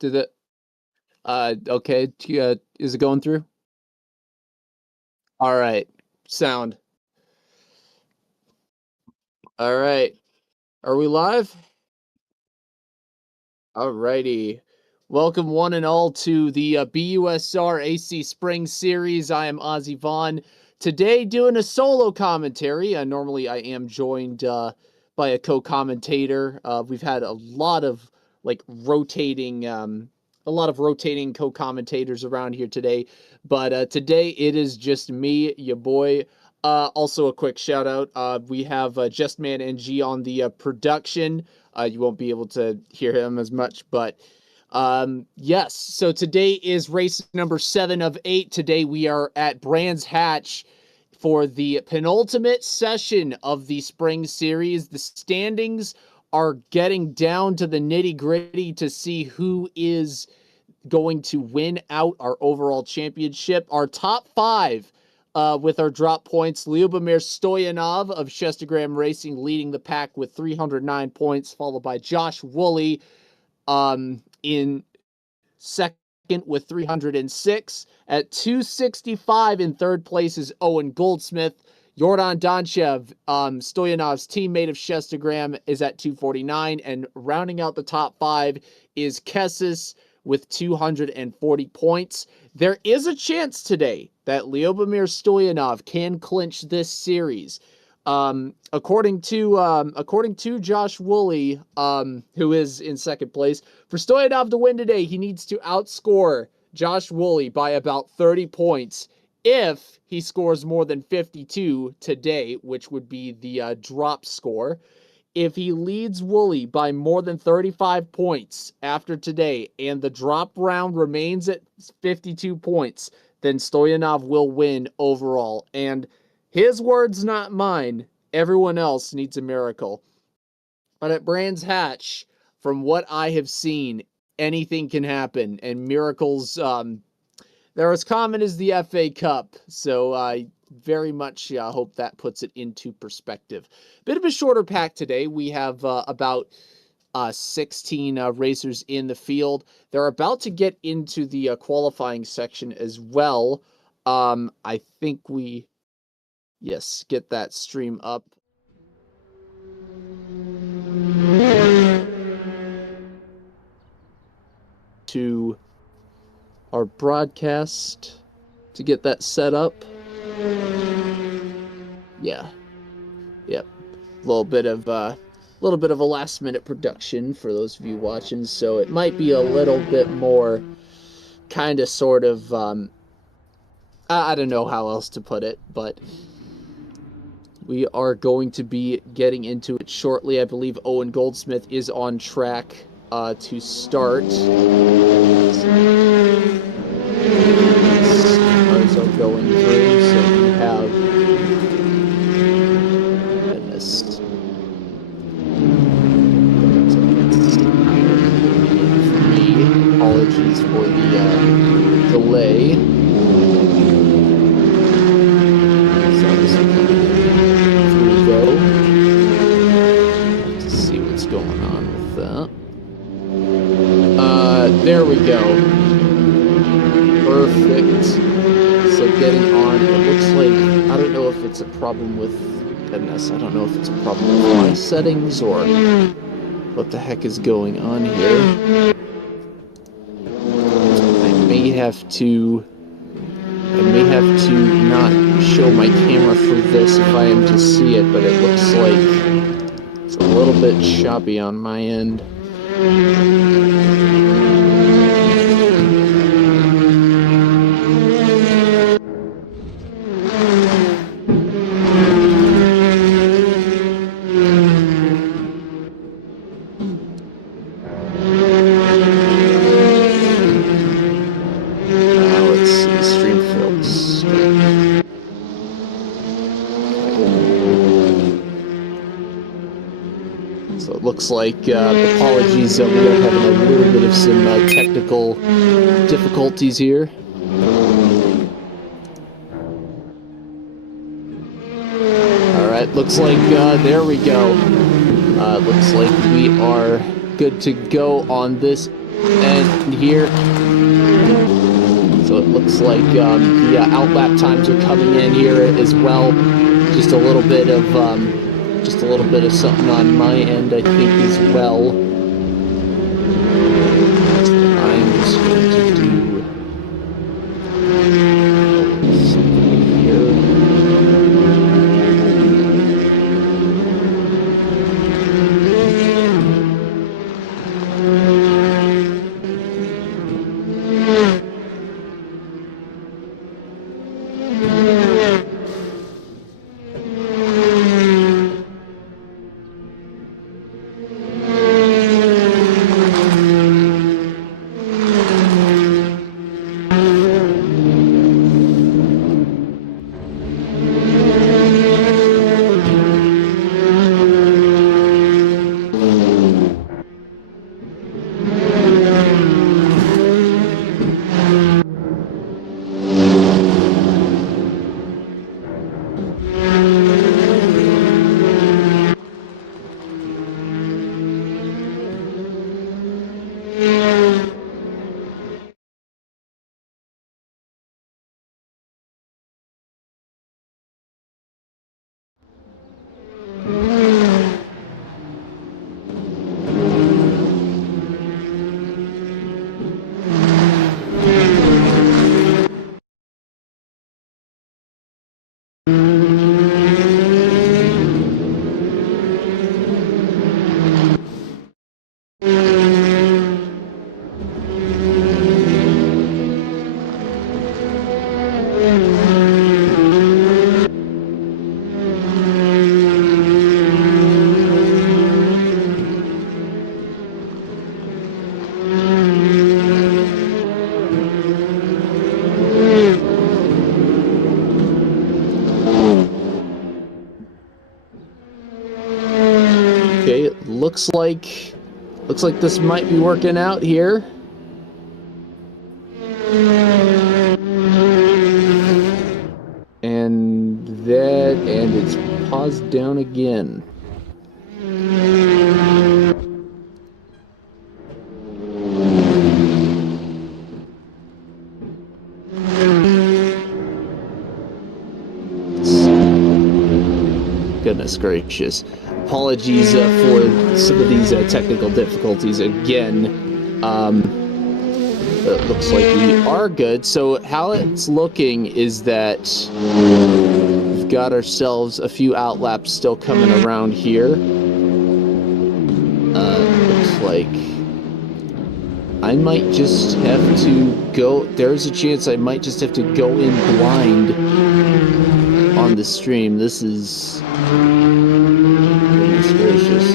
Did it? Okay. Is it going through? All right. Sound. All right. Are we live? All righty. Welcome one and all to the BUSR AC Spring Series. I am Ozzy Vaughn. Today doing a solo commentary. Normally I am joined by a co-commentator. We've had a lot of rotating co-commentators around here today, but today it is just me, your boy. Also a quick shout out. We have Just Man NG on the production. You won't be able to hear him as much, but yes. So today is race number 7 of 8. Today we are at Brands Hatch for the penultimate session of the spring series. The standings are getting down to the nitty-gritty to see who is going to win out our overall championship. Our top 5 with our drop points: Lyubomir Stoyanov of Shestogram Racing leading the pack with 309 points, followed by Josh Woolley in second with 306. At 265 in third place is Owen Goldsmith. Jordan Donchev, Stoyanov's teammate of Shestogram, is at 249, and rounding out the top 5 is Kessis with 240 points. There is a chance today that Lyubomir Stoyanov can clinch this series. According to Josh Woolley, who is in second place, for Stoyanov to win today, he needs to outscore Josh Woolley by about 30 points. If he scores more than 52 today, which would be the drop score. If he leads Woolley by more than 35 points after today and the drop round remains at 52 points, then Stoyanov will win overall. And his words, not mine. Everyone else needs a miracle. But at Brands Hatch, from what I have seen, anything can happen. And miracles, they're as common as the FA Cup. So I very much hope that puts it into perspective. Bit of a shorter pack today. We have about 16 racers in the field. They're about to get into the qualifying section as well. I think yes, get that stream up. To our broadcast to get that set up. Yeah. Yep. A little bit of a last minute production for those of you watching, so it might be a little bit more kind of sort of I don't know how else to put it, but we are going to be getting into it shortly. I believe Owen Goldsmith is on track to start. Cars are going through, so we have goodness. Apologies for the delay. Let's see what's going on with that. There we go. Perfect. So getting on, it looks like, I don't know if it's a problem with, goodness, I don't know if it's a problem with my settings or what the heck is going on here. I may have to not show my camera for this if I am to see it, but it looks like it's a little bit choppy on my end. Looks like apologies, we are having a little bit of some technical difficulties here. Alright, looks like there we go. Looks like we are good to go on this And here, so it looks like the outlap times are coming in here as well. Just a little bit of something on my end, I think, as well. I'm just going to do something here. Okay, it looks like this might be working out here. And it's paused down again. Goodness gracious. Apologies for some of these technical difficulties again. It looks like we are good. So how it's looking is that we've got ourselves a few outlaps still coming around here. Looks like I might just have to go. There's a chance I might just have to go in blind on the stream. This is... goodness gracious.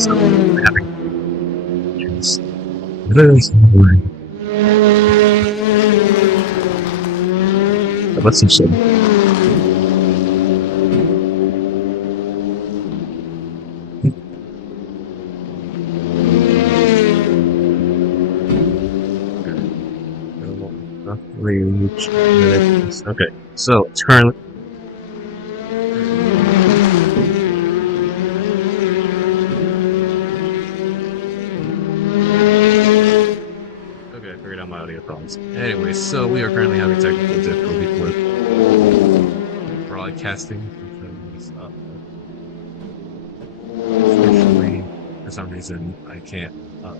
So, having is literally boring. But let's see. Reach minutes. Okay, so it's currently. Okay, I figured out problems. Anyway, so we are currently having technical difficulties with broadcasting because unfortunately, for some reason, I can't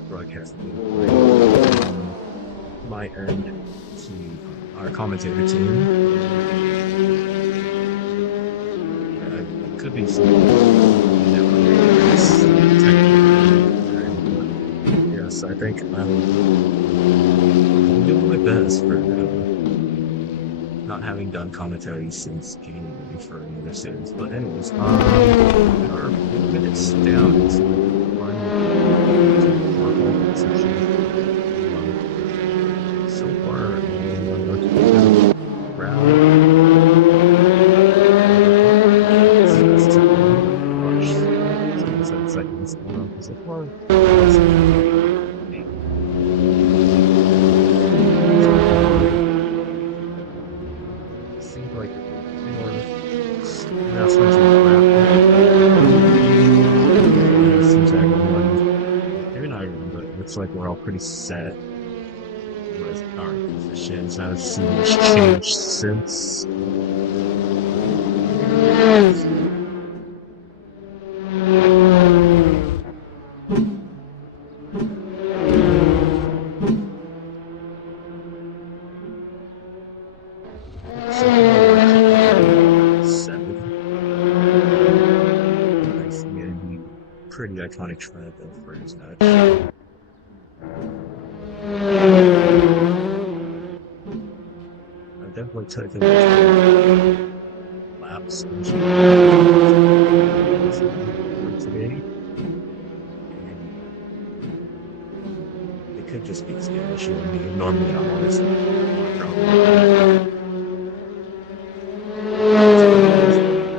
broadcast from my end to our commentator team. It could be some yes, I think I'm doing my best for not having done commentary since January for another series. But anyways, we are minutes down into one session. So far, round. Seconds. So far, seems like more announcements will happen. Seems like everyone, maybe not everyone, but it looks like we're all pretty set with our positions. I haven't seen much change since. Pretty iconic trend for his match. I definitely took it laps today. It could just be a skill issue. I mean, normally I'm always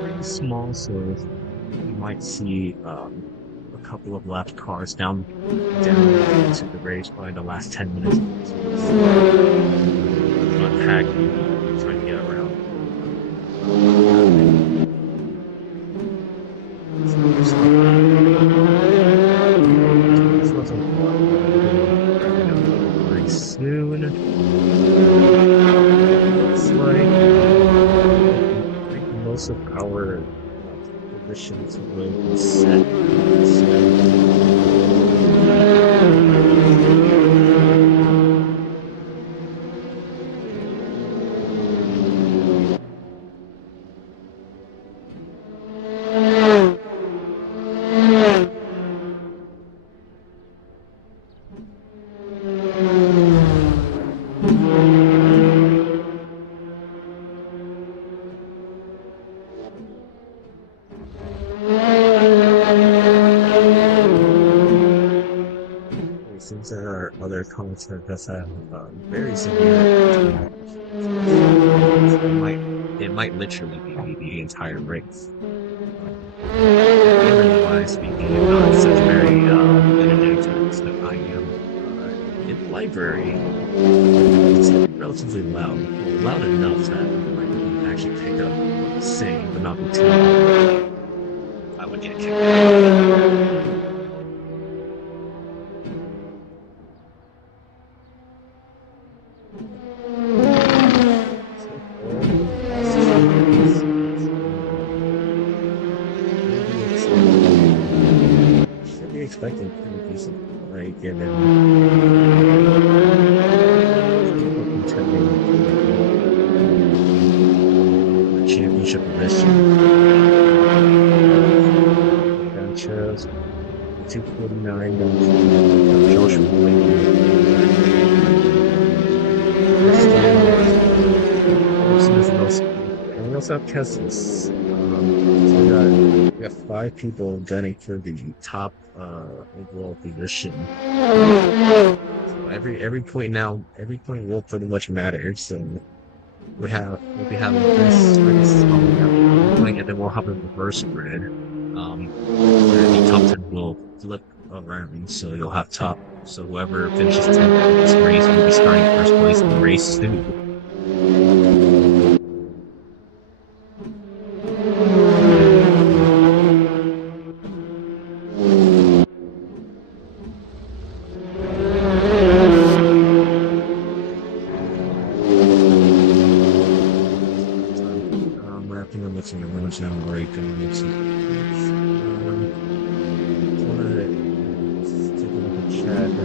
pretty small, so you might see a couple of left cars down into the race by the last 10 minutes. Unpacking, trying to get around. Very soon. Looks like most of our positions will be set. Seems that our other concert has had very severe. It might literally be the entire race. Otherwise speaking, not such very energetic times that I am in the library. It's relatively loud, loud enough that I can actually pick up sing, but not be too loud. I would get kicked out. Expecting pretty decent break and then the championship of this year. Down Charles, 249 down Joshua and we also have Kessis. So we got 5 people gunning for the top overall position. So every point now, every point will pretty much matter. So we'll be having this point, and then we'll have a reverse grid. Where the top 10 will flip around, so you'll have top. So whoever finishes 10th in this race will be starting first place in the race too.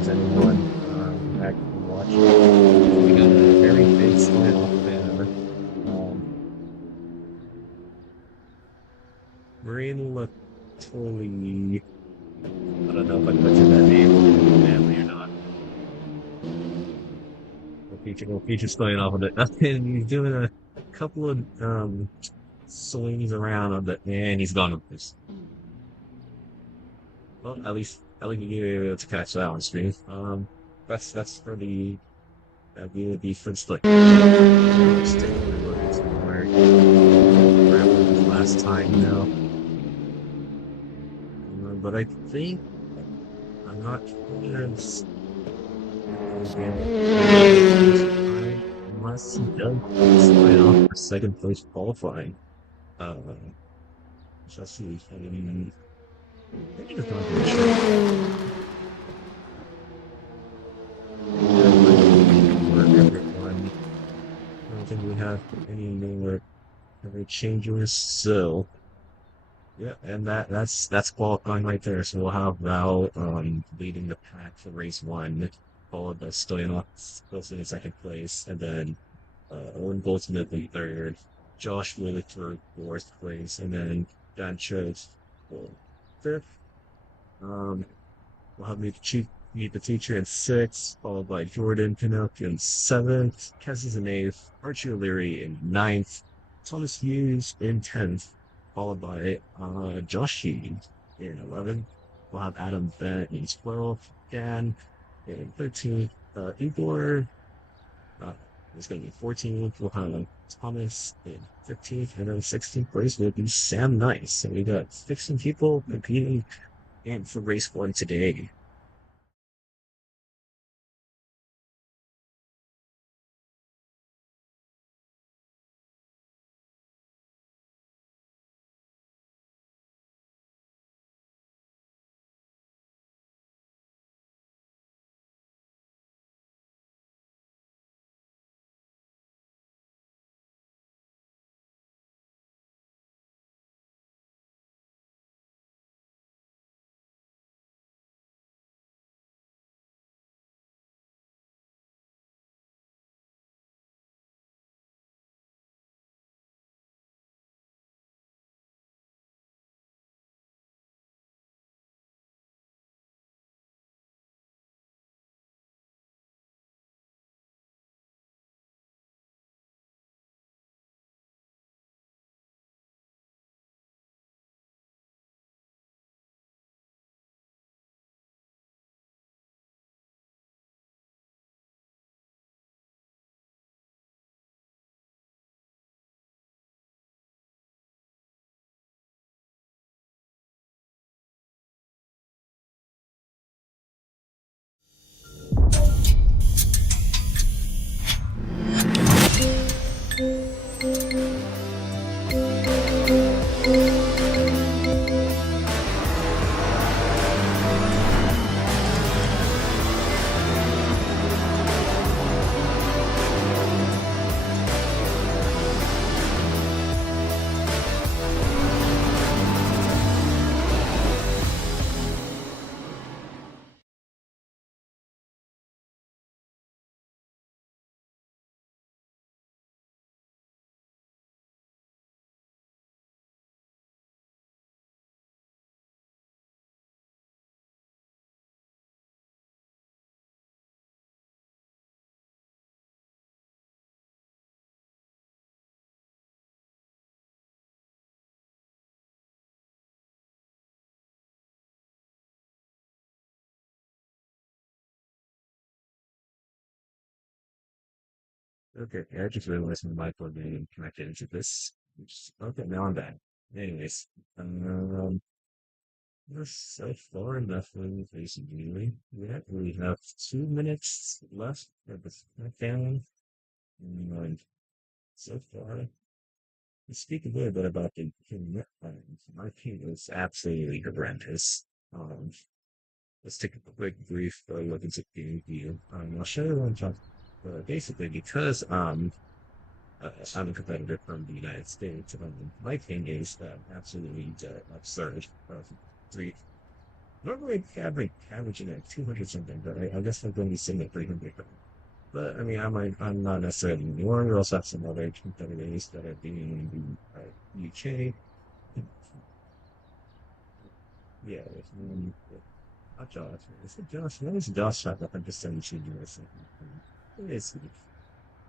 there's anyone actively watching. We got a very big sign off there. Um, Marine Latoli. I don't know if I butchered that name badly or not. We'll feature starting off with it. And he's doing a couple of swings around on the, and he's gone with this. Well, at least you were able to catch that on stream. That's for the view defense. Like sticking with what it's more grabbing his last time now. But I think I'm not sure if he's gonna get this time unless he does slide off for second place qualifying. Uh, just see. I mean, maybe just not do a short. That might work everyone. I don't think we have any more changes. So yeah, and that's qualifying right there. So we'll have Val leading the pack for race one, followed by Stoyanov closely in second place, and then Owen Goldsmith in third, Josh Willett for fourth place, and then Dan Chose for fifth. Um, we'll have Meet the Teacher in sixth, followed by Jordan Pinnock in seventh, Kessis in eighth, Archie O'Leary in ninth, Thomas Hughes in 10th, followed by Josh Hughes in 11th. We'll have Adam Bennett in 12th, Dan in 13th, Igor uh, is going to be 14th. We'll have Thomas in 15th, and then 16th place will be Sam Nice. So we got 16 people competing and for race one today. Okay, yeah, I just realized my mic wasn't even connected into this. Okay, now I'm back. Anyways, so far nothing basically. We have 2 minutes left for the countdown. And so far, let's speak a little bit about the team. My team is absolutely horrendous. Um, let's take a quick brief look into the view. I'll show you what I'm talking. Basically, because I'm a competitor from the United States. My thing is absolutely absurd. Three normally averaging at 200 something, but I guess I'm going to be sitting at 300. But I mean, I'm not necessarily New York. We also have some other competitors that are being in the UK. Yeah, not Josh. Is it Josh? What is Josh shot up? I'm just saying she do this. It is.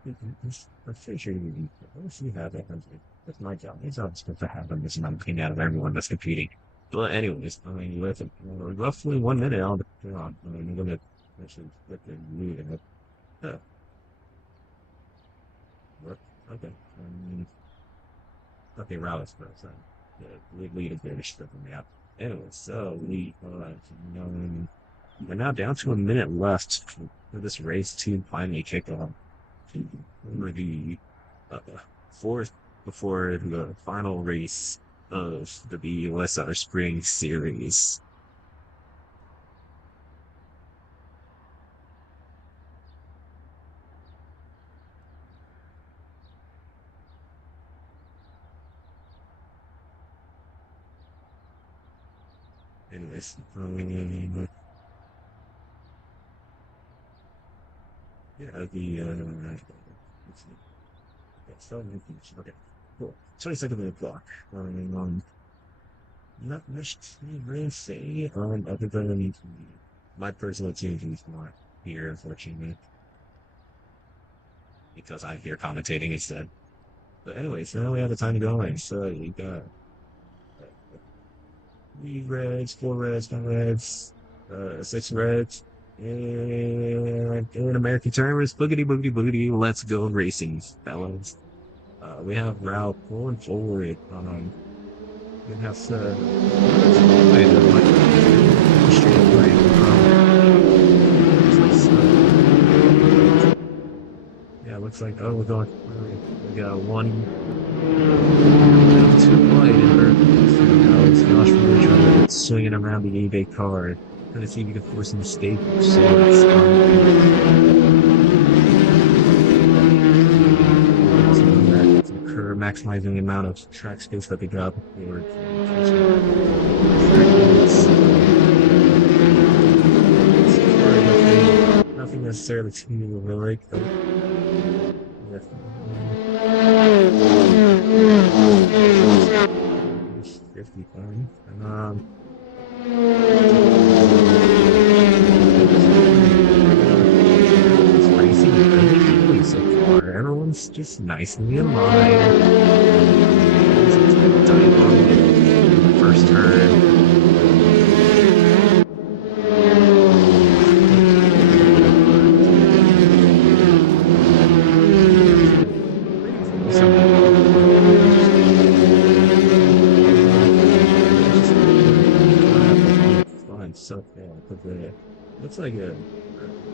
I'm pretty sure you. What if you have it? That's my job. My job is supposed to have this amount of clean out of everyone that's competing. But anyways, I mean, with roughly 1 minute on the clock, I mean, I'm gonna actually flip the lead and yeah, work. Okay. Okay, Rallis first. The lead is very stripping me out. Anyway, so we're now down to a minute left for this race to finally kick off. For the uh, fourth before the final race of the BUSR Spring Series. Anyways, yeah, let's see. Okay, so okay, cool. 22nd minute block. Not much to really say other than my personal team is not here, unfortunately, because I'm here commentating instead. But anyways, now we have the time going. So you got 3 reds, 4 reds, 5 reds, 6 reds, and in American terms, boogity boogity boogity, let's go racing, fellas. We have Ralph pulling forward. We have wait, straight away. Looks like yeah, looks like we're going. We got one bit of too wide in her. Now it's Josh really trying to swinging around the eBay card, trying to see if he can force some mistake of sorts. Seeing that occur, maximizing the amount of track space that they got before catching up. Third minutes. So far, nothing necessarily too heroic, though. Yeah. 55. Everyone's racing really evenly so far. Everyone's just nicely in line. There's a dialogue in the first turn. Pretty close. I mean, just gonna have to find something. But looks like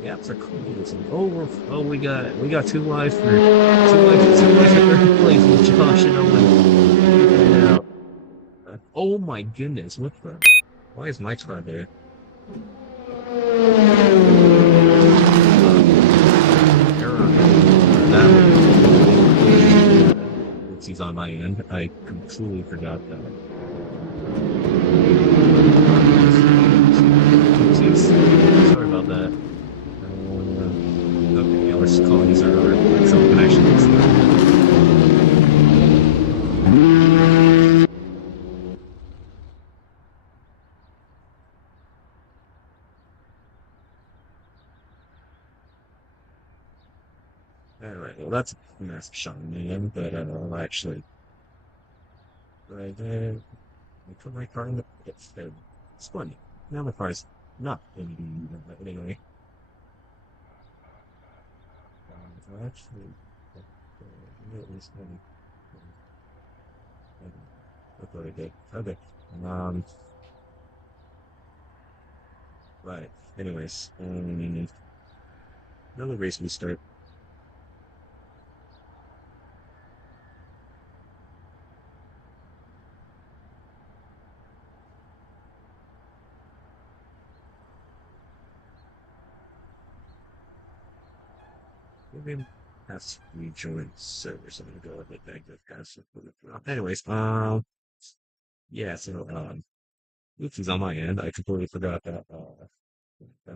gaps are closing. Oh, we got two lives for third place with Josh and Owen. Yeah. Oh my goodness, what the? Why is Mike's right there? Error on that one. He's on my end. I completely forgot that. Oopsies. Sorry about that. Okay, yeah, let's just call these error. Like someone can actually see Alright, well that's a mess shot man, but actually right there. I put my car in the it's funny. Now my car's not in the but anyway. So actually it was funny. That's what I did. Okay. Um right. Anyways, another race we start. Maybe has rejoined servers. I'm gonna go with it back to pass. Anyways, yeah, so Oops, is on my end. I completely forgot that that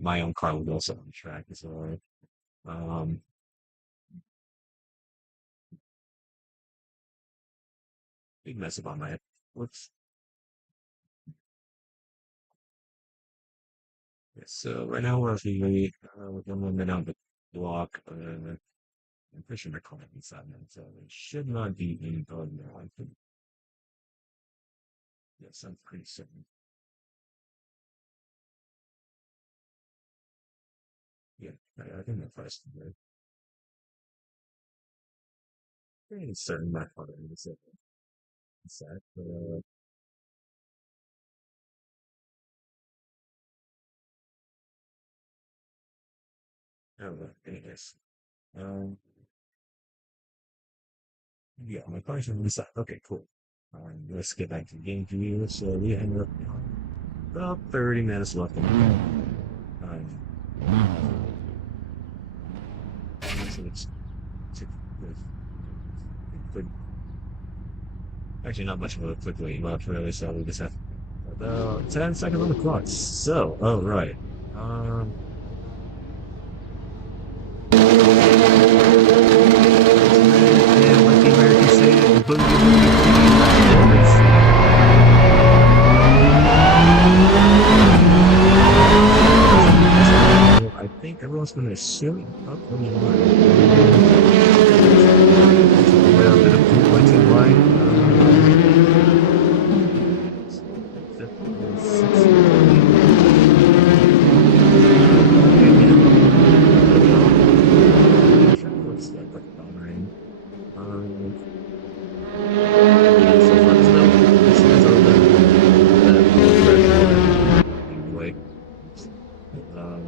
my own car was also on the track as well. Um, Big mess up on my end. Whoops. Yeah, so right now we're actually with one more minute on the block. I'm pretty sure my car inside now, so it should not be any bug now. I think yes, I'm pretty certain. Yeah, I think my car's good. Pretty certain my car is inside, but oh well, anyways. Um, yeah, my car's inside. Okay, cool. Let's get back to the game view. So we ended up about 30 minutes left in the game. So it's quick, actually not much of a quick lead up really, so we just have about 10 seconds on the clock. So, oh right. Um, yeah, like the Americans say, boogie, I think everyone's gonna shoot up when you want. A little bit of 2.2 wide. Fifth and sixth. Looks like fine. Um, yeah, so far there's no issues on the anyway. Um,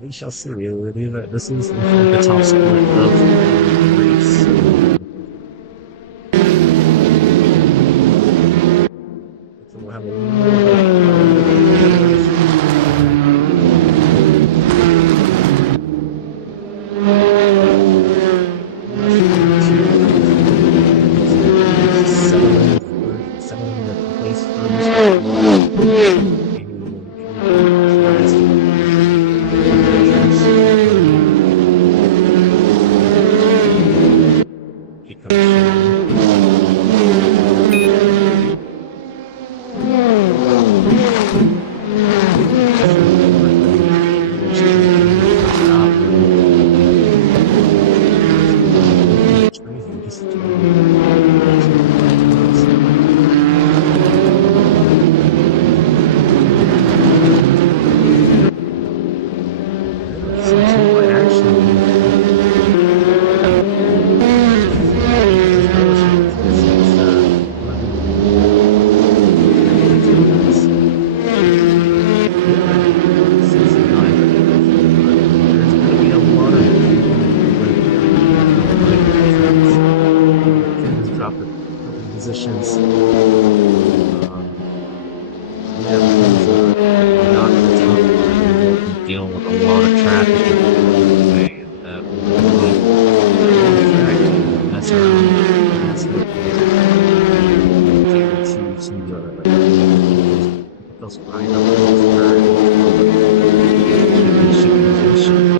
we shall see. We believe that this is the top split of the race. So we'll have a little bit seven place positions. Yeah, because we're not in the top line. We'll be dealing with a lot of traffic along the way, and that will really affect and mess around. That's what to those line up position.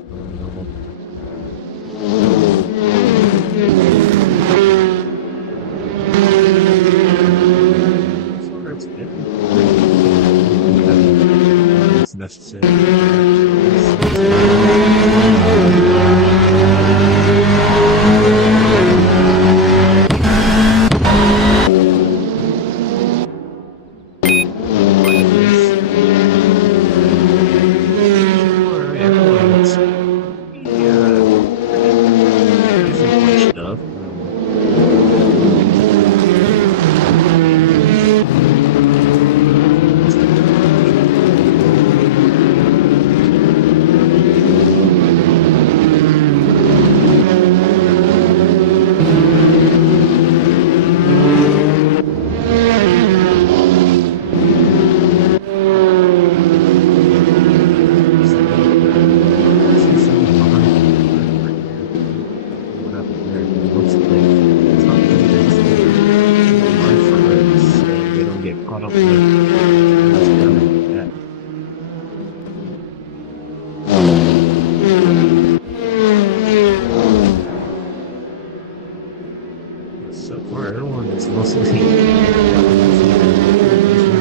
So far, everyone is mostly there's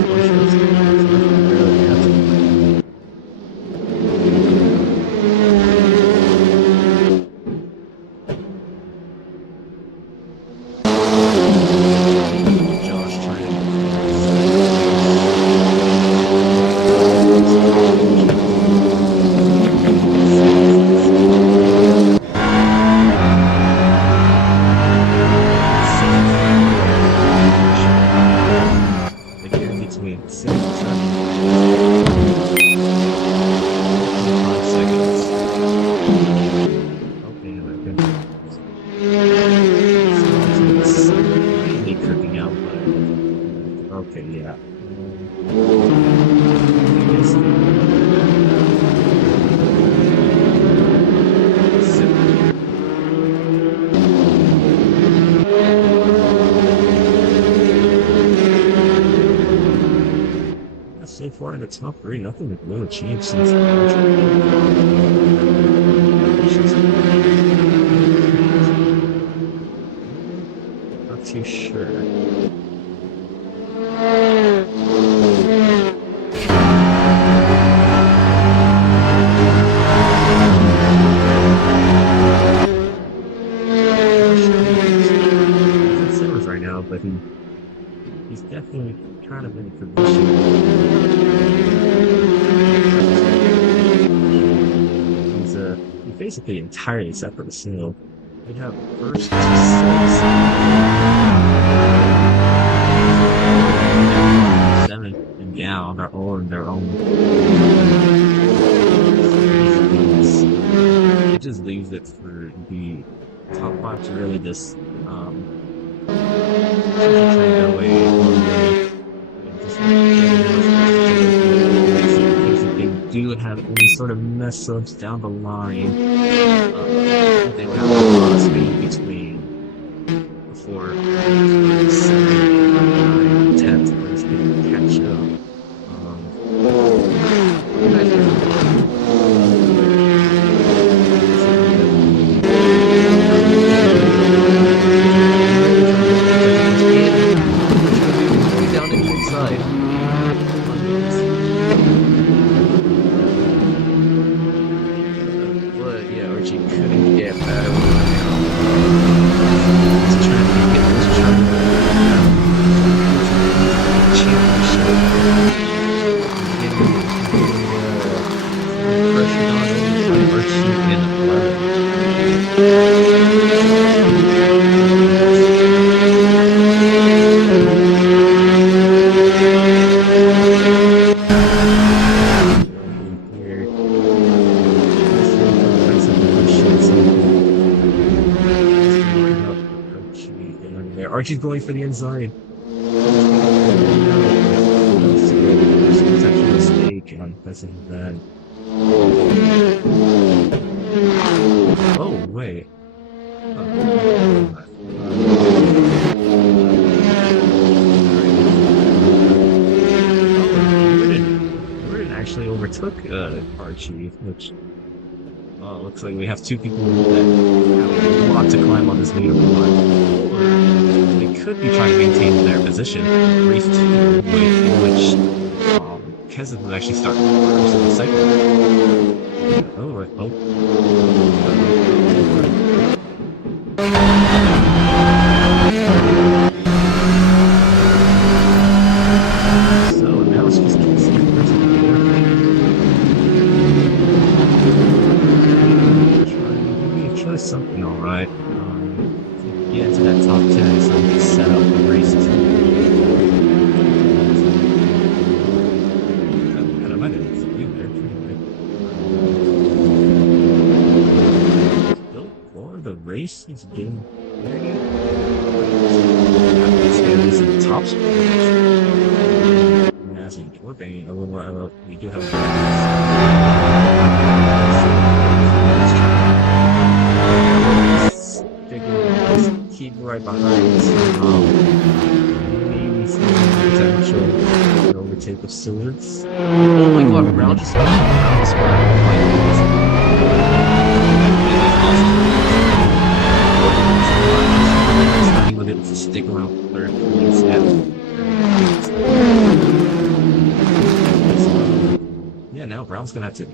one shot still. It's nothing really happening. Josh trying to go for the inside. He's the gap between 6 and 5 seconds. Okay, it's slightly cooking out, but okay, yeah. I guess so far in the top three, nothing has really changed since the not too sure. Right now, but he's definitely kind of in a position. He's basically entirely separate. So we have first to 6, 7, and down are all in their own. It just leaves it for the top 5 to really just if they do have any sort of mess ups down the line, they would have a lot of speed between 4, 7, 9, 10 place they can catch up. Archie's going for the inside. There's a potential mistake on pressing that. Oh, wait. Jordan actually overtook Archie, which looks like we have 2 people that have a lot to climb on this leaderboard. They could be trying to maintain their position. Race 2, in which Keza would actually start first in the segment. So now it's just Keza try something alright. Get into that top 10 so we can set up the races. I might have you there pretty good. Still for the race is getting ready. This is the top spot. As in Jordan, we do have keep right behind maybe some potential overtake of Swords. Oh my god, Brown just got around the square. Oh my goodness. With it to stick around for third place. Yeah, now Brown's gonna have to.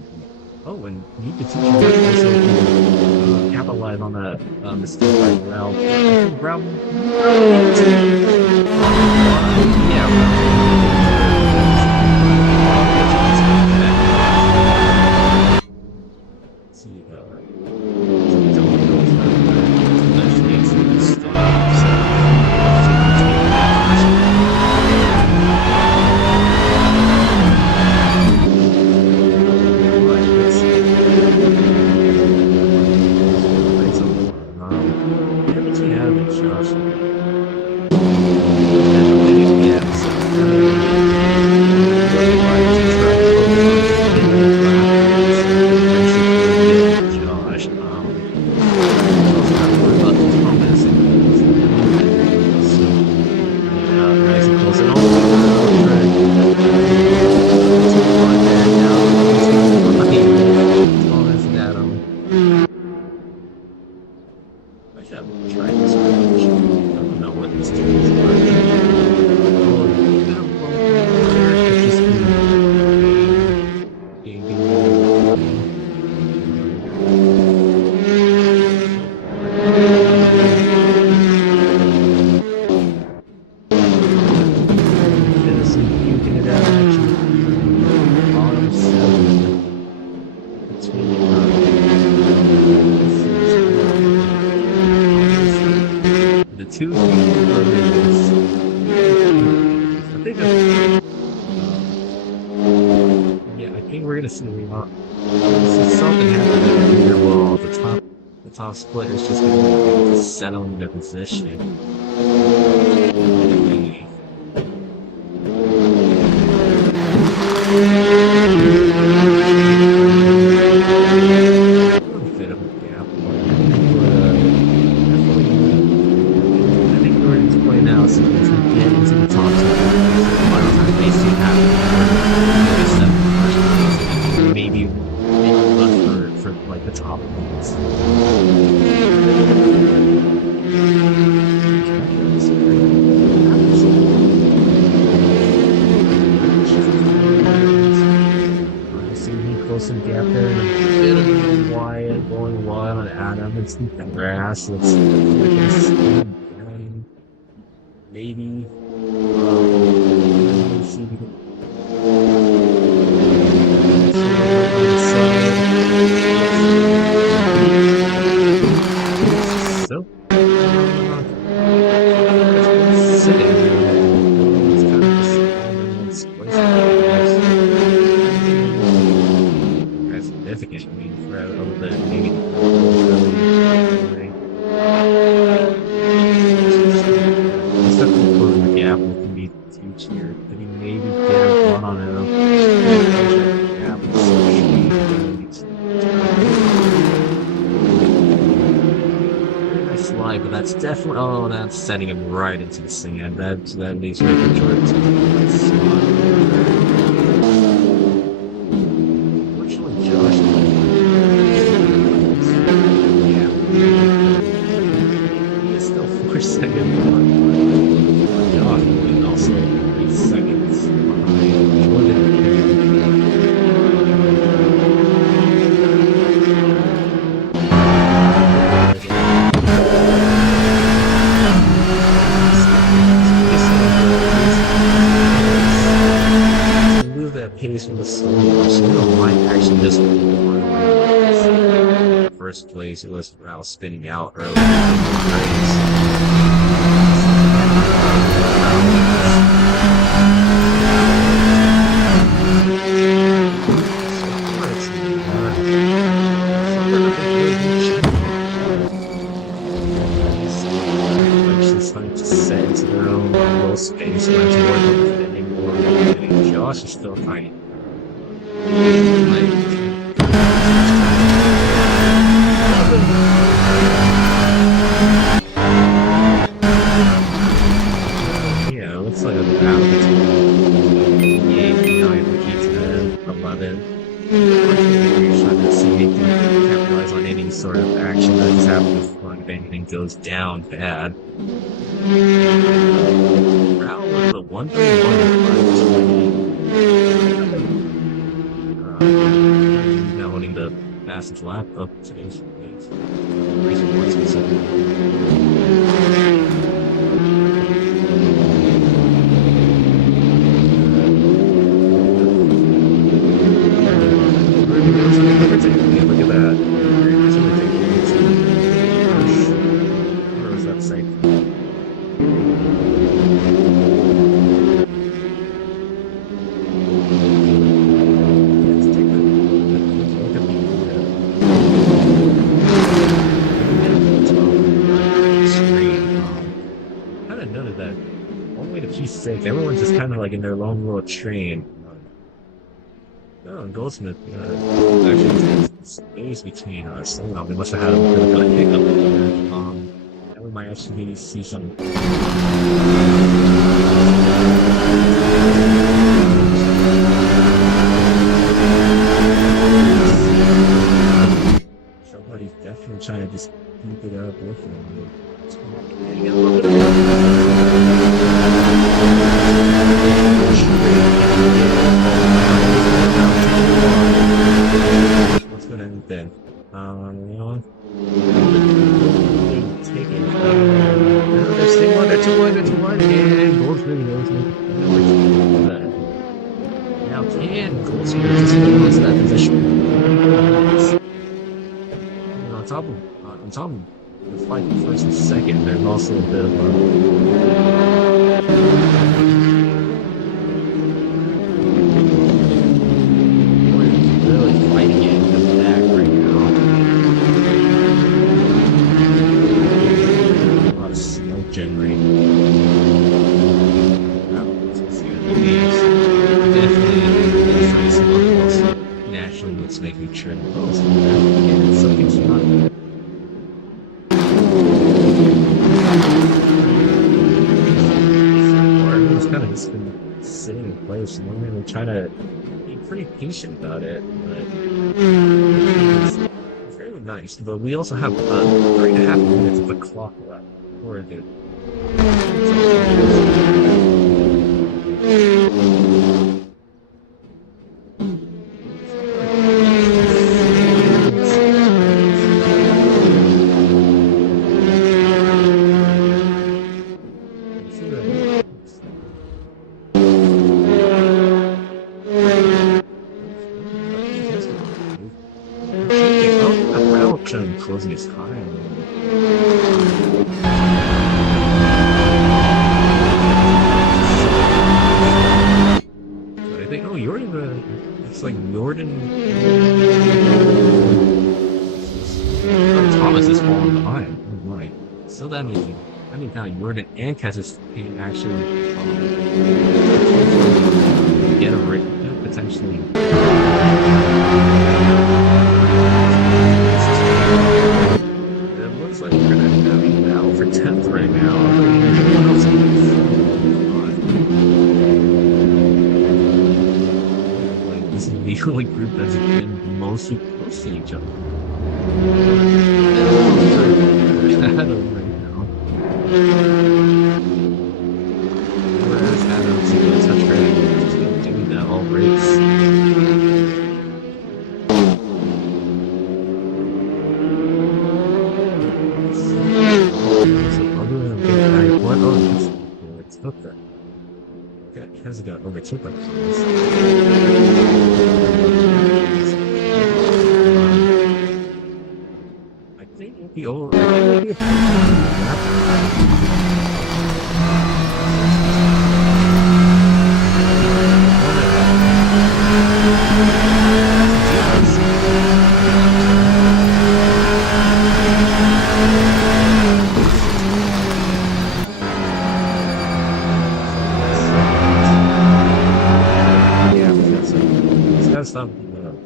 Oh, and you could teach also capitalize on that mistake by Brown. I think Brown. Top split is just going to settle in their position. I think we're to play now, so it's going to get into the top two. By the time they see happen, maybe run for like the top ones. Some gap there, and a bit of wide, going wide on Adam. It's the grass. It's maybe. Let's see. So, but that's definitely. Oh, that's sending him right into the sand. That makes me enjoy it. Fortunately, Josh. Yeah. He is still 4 seconds behind. Josh and also 8 seconds behind Jordan. Pace from the slow, so we might actually just first place. It was Ralph spinning out early. Starting to set into their own low space, starting to work on defending more. And Josh is still fighting. Yeah, it looks like a battle between 8, 9, and 11. Trying to see if they can capitalize on any sort of action that is happening before abandoning goes down bad. Brown with the 131 now winning the fastest lap of today's race. Reason points specifically. Look at that. Where was that safe? Let's take a look at the screen. Kind of noted that one way to keep safe, everyone's just kind of like in their long little train. Oh, Goldsmith actually space between us. Somehow we must have had a bit of a hiccup there. And we might actually see some. Somebody's definitely trying to just keep it up with him. What's gonna end then? You know what? Take it. They're staying on there 2-1, and Goldsmith goes now can Goldsmith just hold on to that position? On top of the fight first and second, there's also a bit of really fighting it in the back right now. A lot of smoke generating. Definitely naturally what's making sure the post and something's not good. Everyone's kind of just been sitting in place and we're really trying to be pretty patient about it, but it's very nice. But we also have 3.5 minutes of the clock left before the closing his high. But I think, it's like Jordan. Thomas is falling behind. Oh my. So that means, now Jordan and Kessis can actually get a rate, potentially. It looks like we're gonna have a battle for 10th right now. Everyone else this is the only group that's been mostly close to each other. Adam right now. Whereas Adam's gonna touch her, he's been doing that all race. Has got overtook by Thomas. I think it'll be over. Stop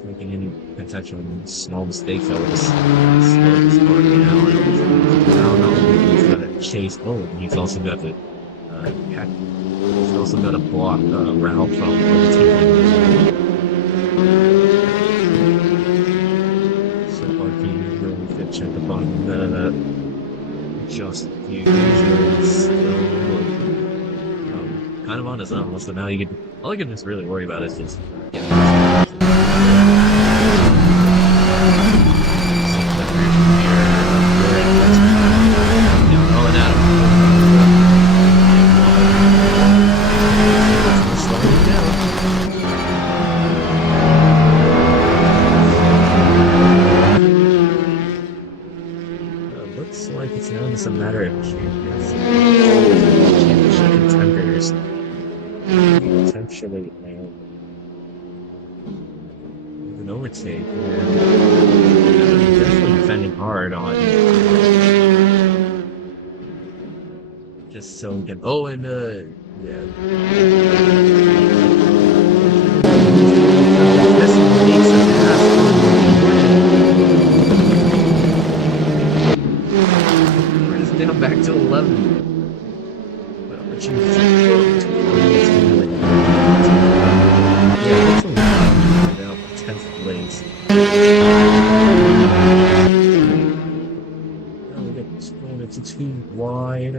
making any potential small mistakes that would just slow this party down. Now he's got to chase. Oh, he's also got to he's also got to block Ralph from overtaking. So Barky really good check up on just he is still kind of on his own. So now you can all you can just really worry about is just getting those cars and seeing the rear view mirror, avoiding what's going at him, and slowing him down. Looks like it's now just a matter of championship contenders potentially an overtake. And definitely defending hard on just so he can. Oh, and yeah. This makes a pass on. We're just down back to 11. But opportunity to yeah, that's what we're now 10th place. Now we get this going, it's 2 wide.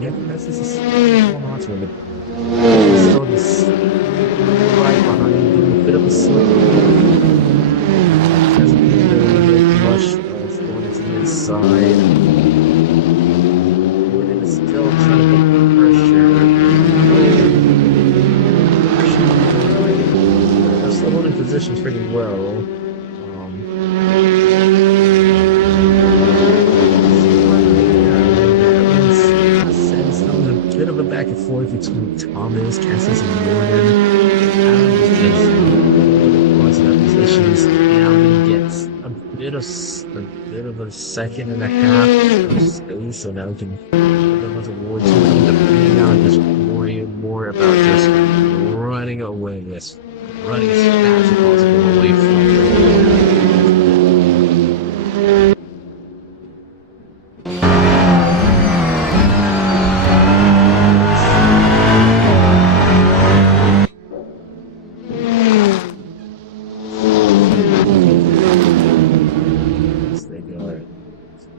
Yeah, this is going on to him. Still just right behind him, a bit of a slip. Hasn't been really much of going into the inside. And it's still trying to put pressure. They're still holding positions pretty well. Bit of a back and forth between Thomas, Cassis, and Jordan. Adams just that positions. Now he gets a bit of a second and a half of space, so now he can put those awards. So he ends up being now and just worrying more about just running away, running as fast as possible away from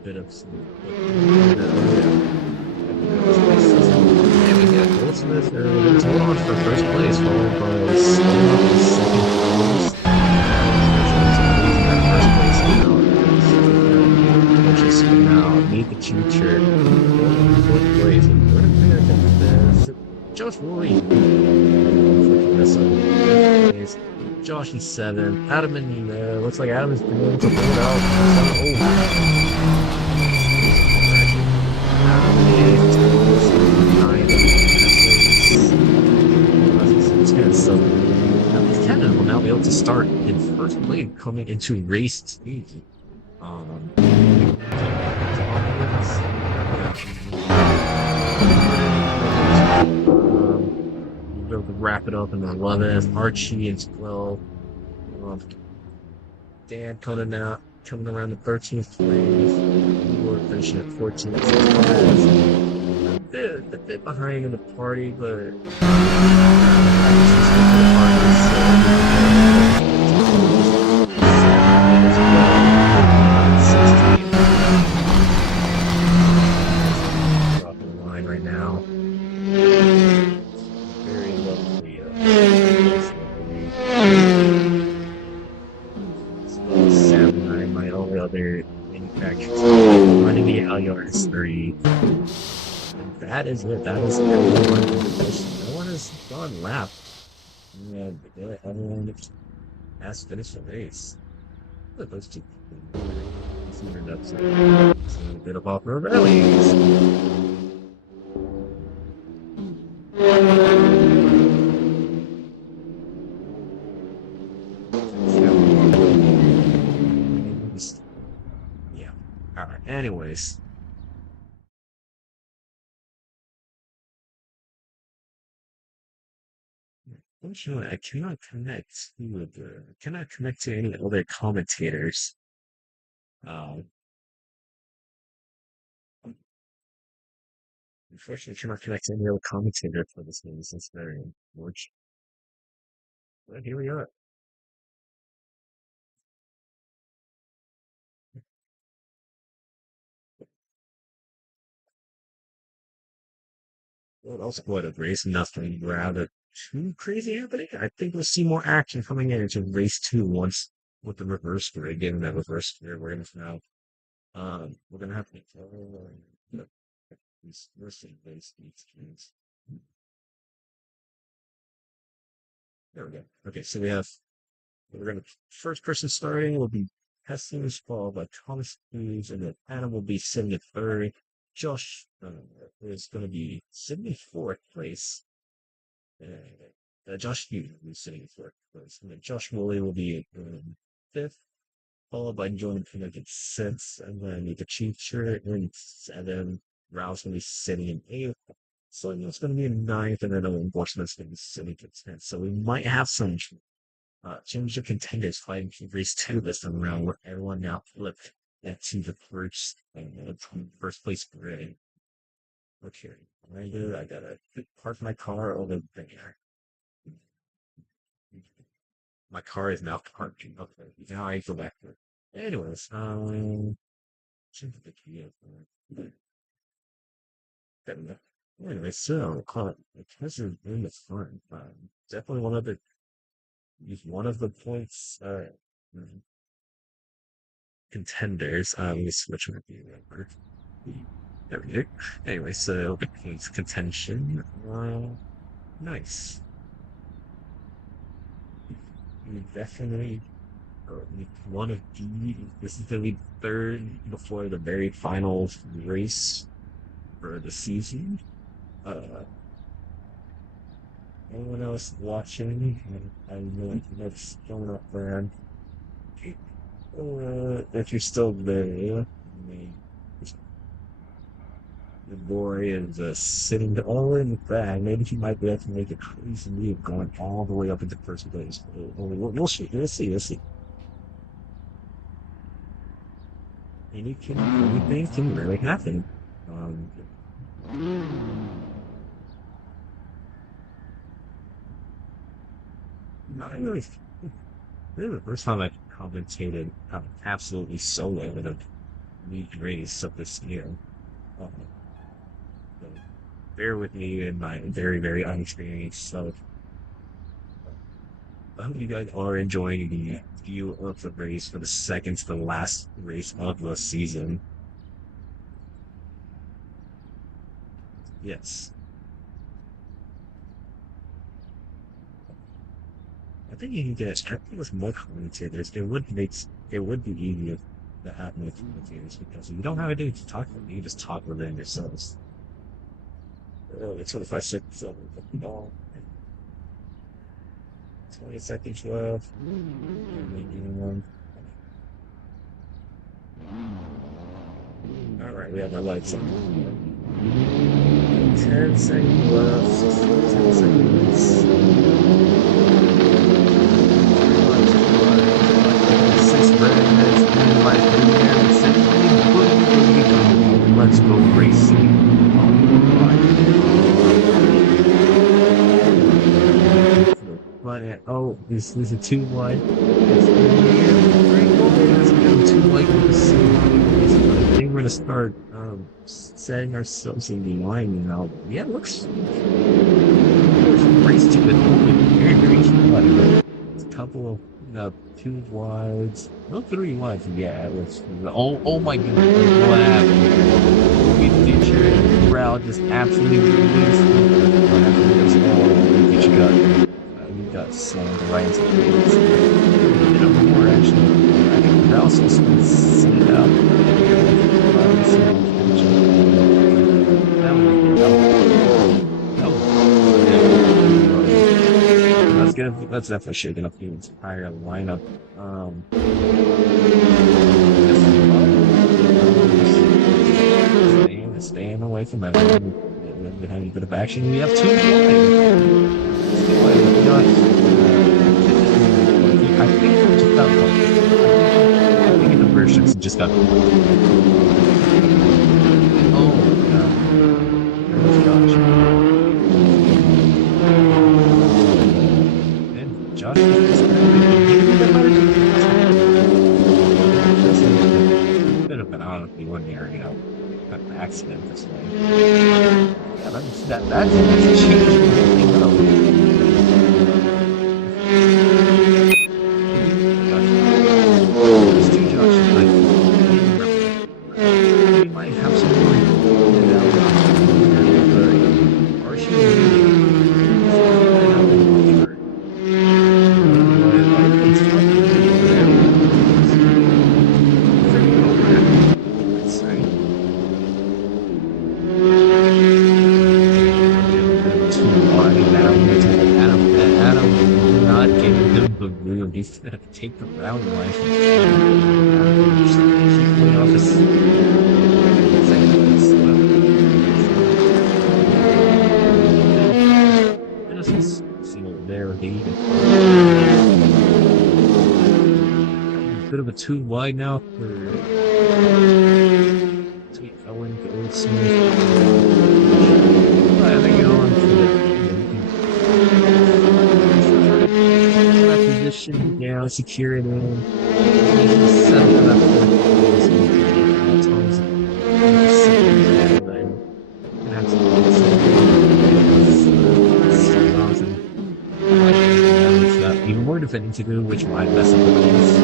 bit of some. And we got Goldsmith who's hold on for first place, followed by second place. First place now, which is now meet the future. Fourth place, and we're Josh Rory. Josh is 7. Adam and looks like Adam is going to hold out. Canada will now be able to start in first place coming into race 2. We'll be able to wrap it up in the 11th. Archie in 12th. Dan coming around the 13th place. We're finishing at 14th. A bit behind in the party, but dropping the line right now. Very lovely. Sam, my only other manufacturers running the LRS 3. That is it. That is everyone. No one has gone lap. Yeah, everyone has finished the race. Look at those two. A bit of off-road rallies. Yeah. All right. Anyways. Unfortunately, I cannot connect to any other commentators. Unfortunately, I cannot connect to any other commentator for this game. This is very unfortunate. But here we are. What else would a race? Nothing rather too crazy happening. I think we'll see more action coming into race two once with the reverse grid. Given that reverse grid, we're gonna have to these racing base these. There we go. Okay, so we're gonna first person starting will be Hessens, followed by Thomas Hughes, and then Adam will be sitting at third. Josh is going to be sitting in fourth place. Josh Hughes will be sitting in fourth place. And then Josh Woolley will be in fifth, followed by Jordan Pinnock at sixth, and then the Chief Shirt in seventh. Rouse going to be sitting in eighth. So it's going to be in ninth, and then Owen Borschman's going to be sitting at 10th. So we might have some championship contenders fighting for race two this time around, where everyone now flipped into the first place grid. Okay, I gotta park my car over there. My car is now parked. Okay, now I go back there. Anyways, anyway, so because you're in the front, definitely one of the points contenders. Let me switch my view over. There we go. Anyway, so it's contention. Nice. You definitely one of this is gonna be third before the very final race for the season. Anyone else watching? I know that's going up there. If you're still there, the boy is sitting all in the back. Maybe he might be able to make a crazy move going all the way up into first place. We'll see. Let's see. Anything can really happen. Not really. This is the first time I've commentated absolutely solo in a league race of this year. Um, so bear with me in my very, very unexperienced self. I hope you guys are enjoying the view of the race for the second to the last race of the season. Yes. I think you can get, I think with more commentators, it would be easier to have more commentators because you don't have anything to talk about. You just talk within yourselves. It's 25 seconds, so 20 seconds left. Alright, we have our lights on. 10 seconds left. 10 seconds. Let's go racing. Oh, this is a too wide. Too wide with the scene. I think we're gonna start setting ourselves in the line now. Yeah, it looks race to the very, very wide. It's a couple of 2 wides, no 3 wides. Yeah, it was. Oh my goodness, what happened? We featured crowd just absolutely released. We got slammed right into the face. A bit of more actually. I think Rouse also sit it out. That's definitely shaking up the entire lineup. Staying away from everyone. Behind a bit of action. We have 2 I think we just got one. I think in the first ships just got one. Oh my god. There's Josh. And Josh is just could have been honestly ordinary, you know. accident this way. Yeah, that's changed the whole thing up. These two Joshes, I maybe represent. We might have some more development here, but Archie really might not be much for it. But other than talking, pretty well wrapped, I'd say. Too wide now. Adam not giving him the room. He's gonna take the round life and just keep going off his second place. Innocence, see what there would be. A bit of a too wide now for Sweet Owen Goldsmith. They're going for that position, yeah, secure it in. Settle it up for Tom's even more defending to do, which might mess up the case.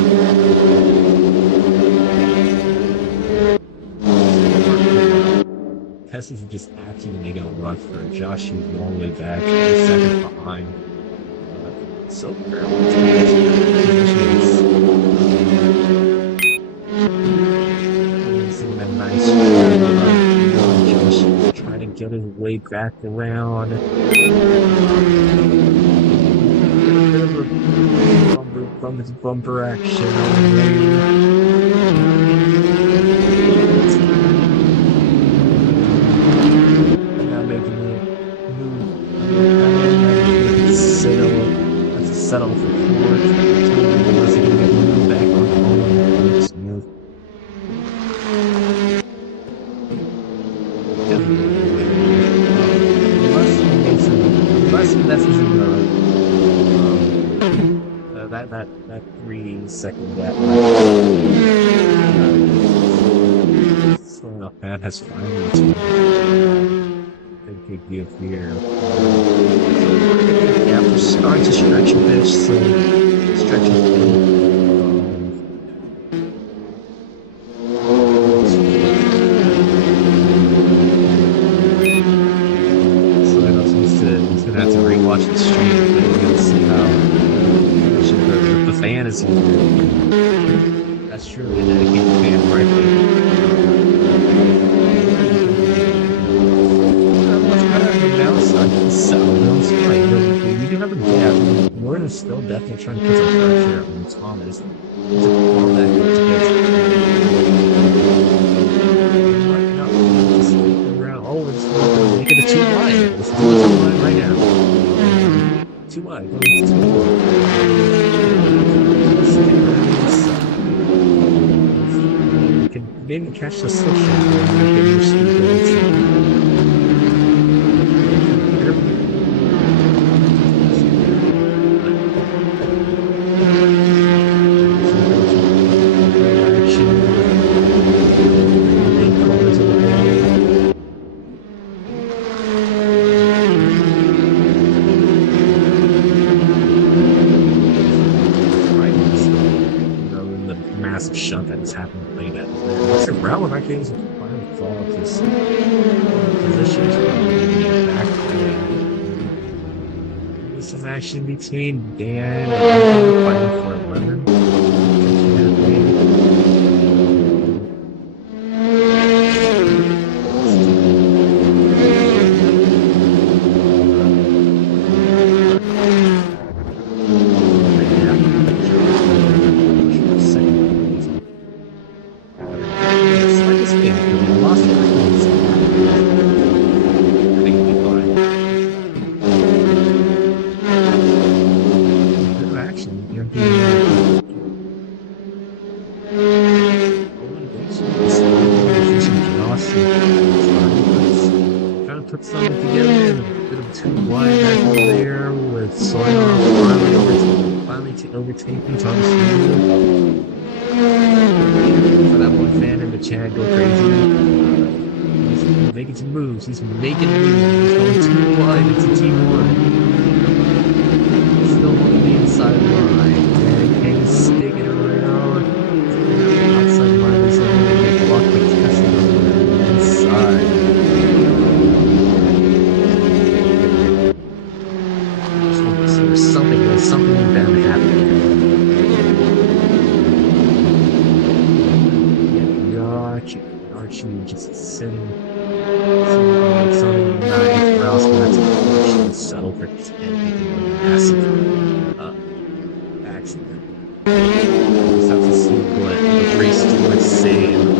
Tess is just actually making a run for Josh, who's a long way back, second behind. So a nice Josh trying to get his way back around. A bit of a bumper action on there. Settle for fourth. Unless he can get moved back on home. Smooth. Unless he messes in that 3-second gap. Slowing up man has finally big give here. Yeah, we're starting to stretch a bit, so stretching so I know he's gonna have to rewatch the stream, but we're gonna see how the fan is here. That's true, they dedicate the fan right there. We do have a gap. Warren is still definitely trying to put some pressure on Thomas to fall back up to get around. Oh, it's make it a 2 wide. It's 2 wide right now. 2 wide. It's 2 wide. You can maybe catch the switch and make it more speed. Shunt that has happened late at the round when our games will finally fall to this position to back. There's some action between Dan and fighting for 11. Put something together, a bit of 2 wide back over there with Soyoff finally overtaking Thomas for that one fan in the chat go crazy. making some moves. He's making moves. He's going too wide into T1. Still on the inside line. And King's sticking around. Outside line is going to get blocked by Kessler on the inside. So there's something bad happening. Archie just sitting it's on 9th rounds, and that's unfortunately settled for 10, making a massive accident. We'll just have to see what the race stewards say in the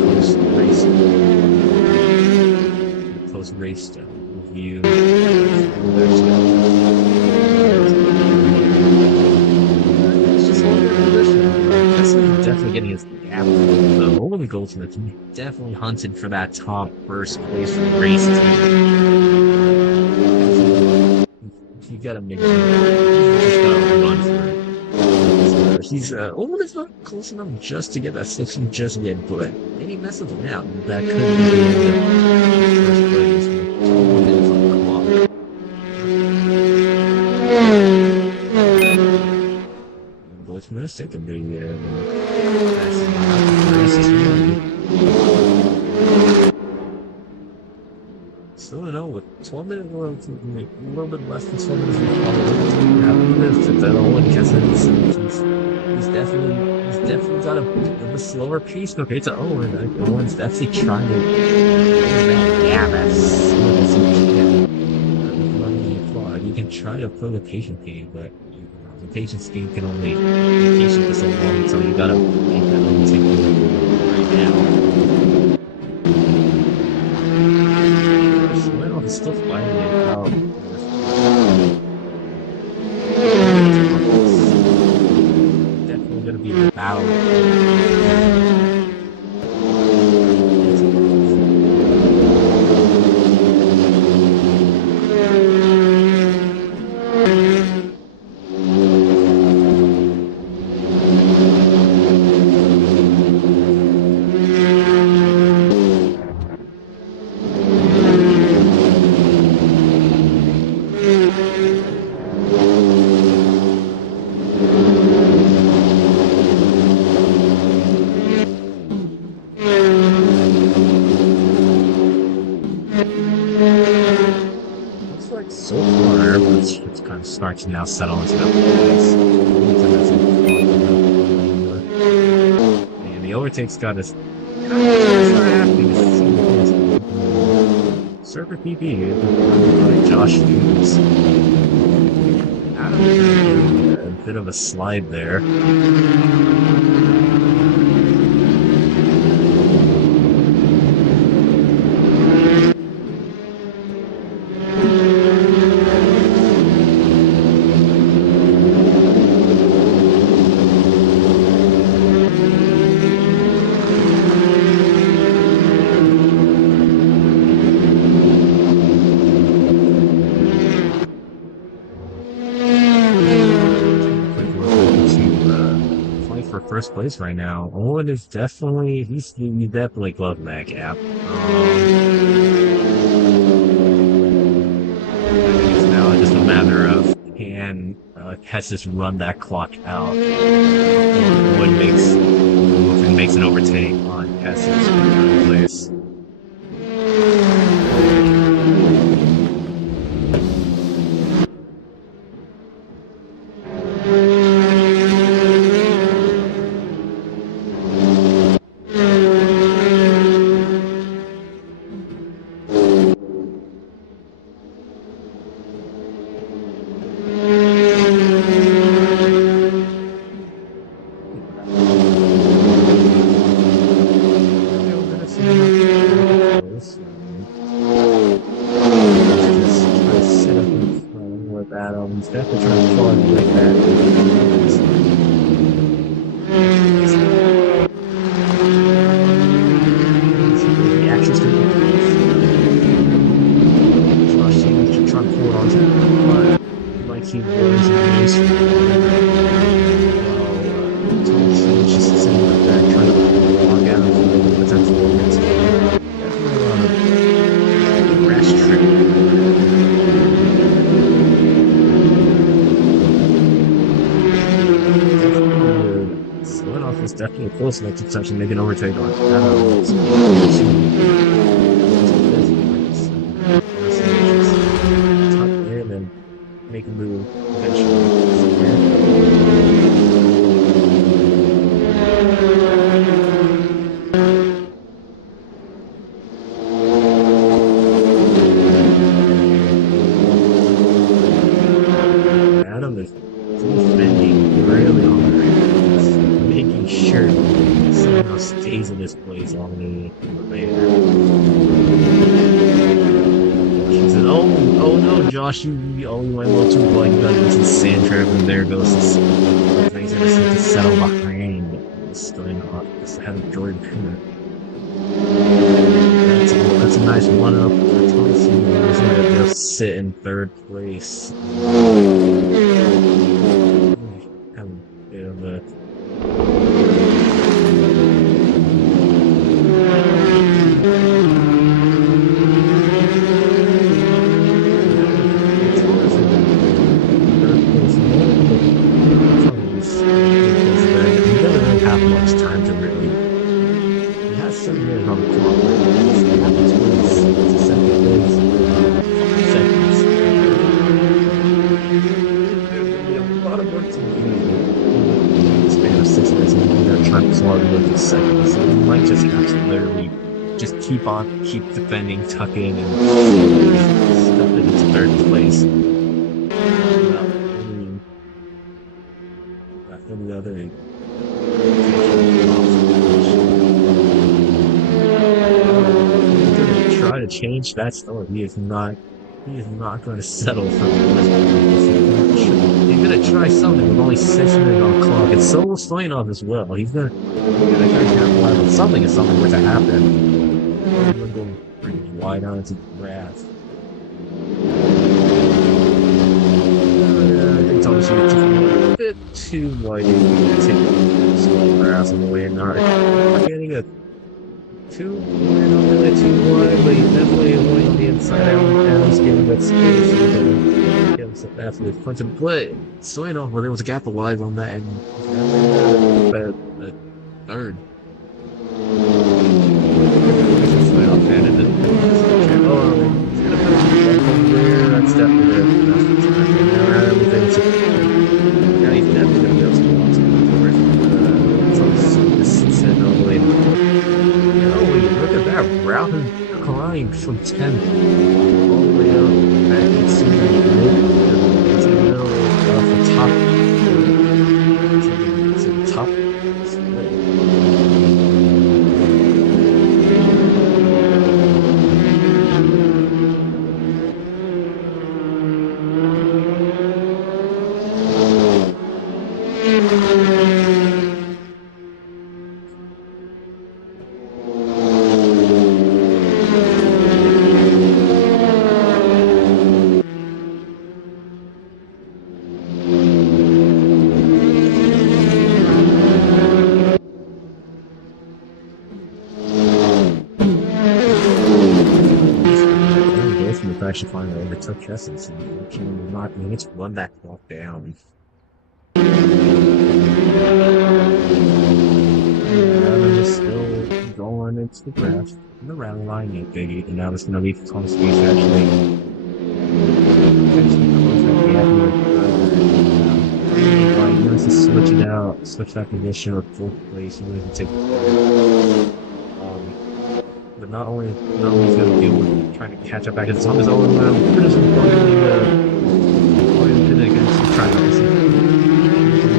post-race review. It's just all their position. Kessler's definitely getting his gap. The Holy Goldsmith definitely hunted for that top first place race team. You gotta make it. You just gotta run for it. He's Owen's not close enough just to get that section just yet, but any mess with him out, that could be the first place. Owen is on the clock. Goldsmith taking the still don't know, with 12 minutes left, a little bit less than 12 minutes left, Owen Kessler, he's definitely got a bit of a slower pace compared to Owen. Owen's definitely trying to that's you can try to play the patient game, but the patience game can only be patient for so long until you gotta make that own take right now. Well, he's still fighting it out. Definitely gonna be a battle. Starts to now settle into that place. And the overtake's got us. Server PP by Josh Hughes. A bit of a slide there. First place right now. Owen is definitely he's definitely closing that gap. I think it's now just a matter of can Hesses run that clock out. Owen makes an overtake on Hesses in third place. He's definitely trying to fall like that. The action's going to be Josh Hughes trying to pull it onto him, but like he was in the race. Thompson just sitting like that, trying to walk out of the potential wins. Definitely close enough to touch and make an overtake on tuck in and make a move eventually. Adam is defending really hard, making sure he somehow stays in this place long enough later. She said, oh no, Josh, you went a little too wide, you got into the sand trap, and there goes this. He's gonna have to settle behind this going off, just ahead of Jordan Pinner. That's a nice one-up for Thompson. He's gonna just sit in third place. Have a bit of a have much time to really. He has 7 minutes on the clock. It's a second place. 5 seconds. There'll be a lot of work to do in the span of 6 minutes, and they're trying to slog with the seconds. So you might just have to literally just keep defending, tuck in, and stuff it into third place. After the other end. Try to change that story. He is not going to settle for this. He's going to try something with only 6 minutes on the clock. And so will Stoyanov as well. He's going to try to capitalize on something if something were to happen. He's going to go pretty wide on into the grass. I think Thomas took a bit too wide to take the grass on the way, and not getting a too wide, but he's definitely avoiding the inside. Adam's getting that space and getting some absolute punch. But Stoyanov, well, there was a gap alive on that, and the third. Stoyanov handed it. He's gonna put it over there. That's definitely the time. And now everything's. Yeah, he's definitely gonna be able to watch it. It's on this set all the way. Look at that route and climb from 10 all the way up back into the middle of the top to the top. Actually finally overtook Chessens and not need to run that clock down. Adam is still going into the grass in the round line, yet biggie, and now it's gonna be Thomas Speech actually close that gap here. He wants to switch that position or fourth place, and he can take the but not only he's going to deal with trying to catch up back, it's on his own criticism going in against him, trying to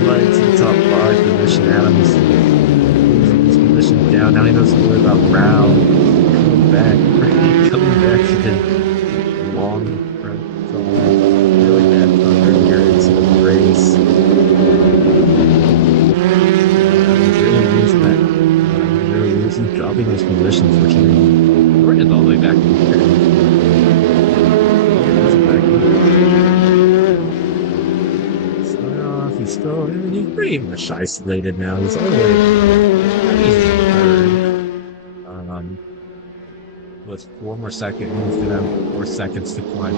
run into the top 5 position. Adams his position down. Now he doesn't worry about Rao coming back to the long front. So really bad fun earlier into the race. He's dropping those positions, which Jordan is all the way back in here. He's pretty much isolated now. He's with 4 more seconds. He's gonna have 4 seconds to climb.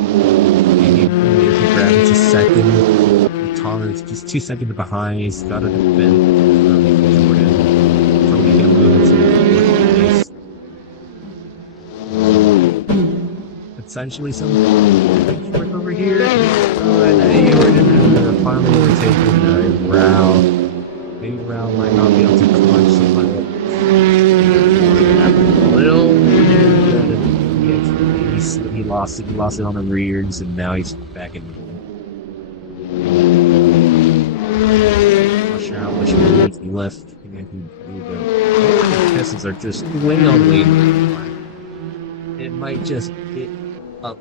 Maybe if he grabs to second, Thomas just 2 seconds behind. He's got to defend Jordan. essentially some fourth over here. And Jordan finally overtaken Rao. Maybe Rao might not be able to clutch the final. Little he lost it on the rears, and now he's back in. Not sure how much he left. The Pistons are just way on lead. It might just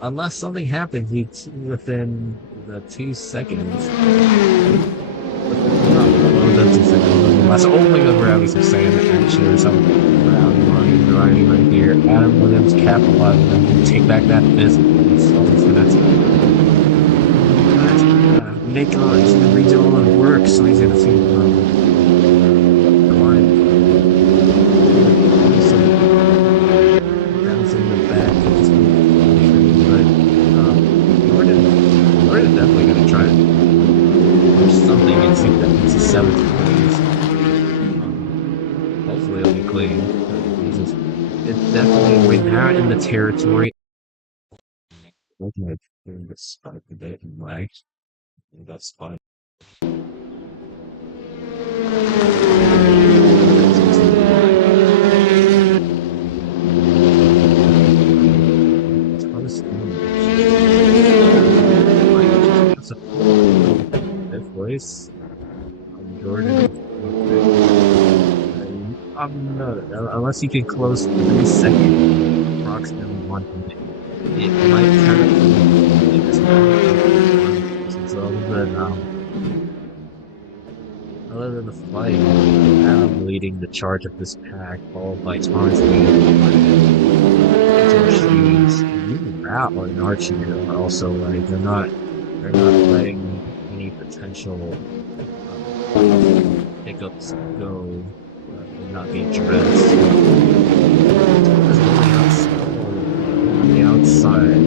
unless something happens within the 2 seconds. Unless, oh my god, we're having some sand action or something. Riding right here. Adam Williams capitalizing and take back that fist. So he's gonna make he's gonna redo all the work, so he's gonna see the line. Bouncing the back, but Jordan definitely gonna try and push something and see that it's a 7th place. Hopefully it'll be clean. It's definitely, we're now in the territory. Looking at the spot a bit and lag. That's fine. Fifth place. Jordan. I'm not, unless you can close 3 seconds, approximately 1 minute, it might kind of make this other than the fight, Adam leading the charge of this pack, followed by Thomas leading even Rao and Archie are also like they're not letting any potential hiccups go. Not be addressed. On the outside.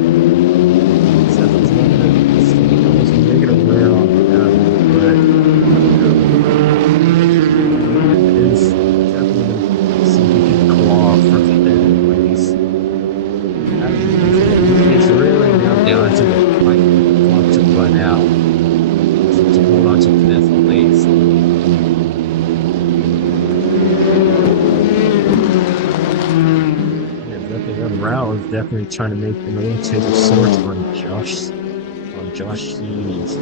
It's making a wear on that, but it is definitely something you can claw from the end place. It's really now down to the clock to run out. To hold on to 5th place. Rao is definitely trying to make the move to the sorts on Josh He's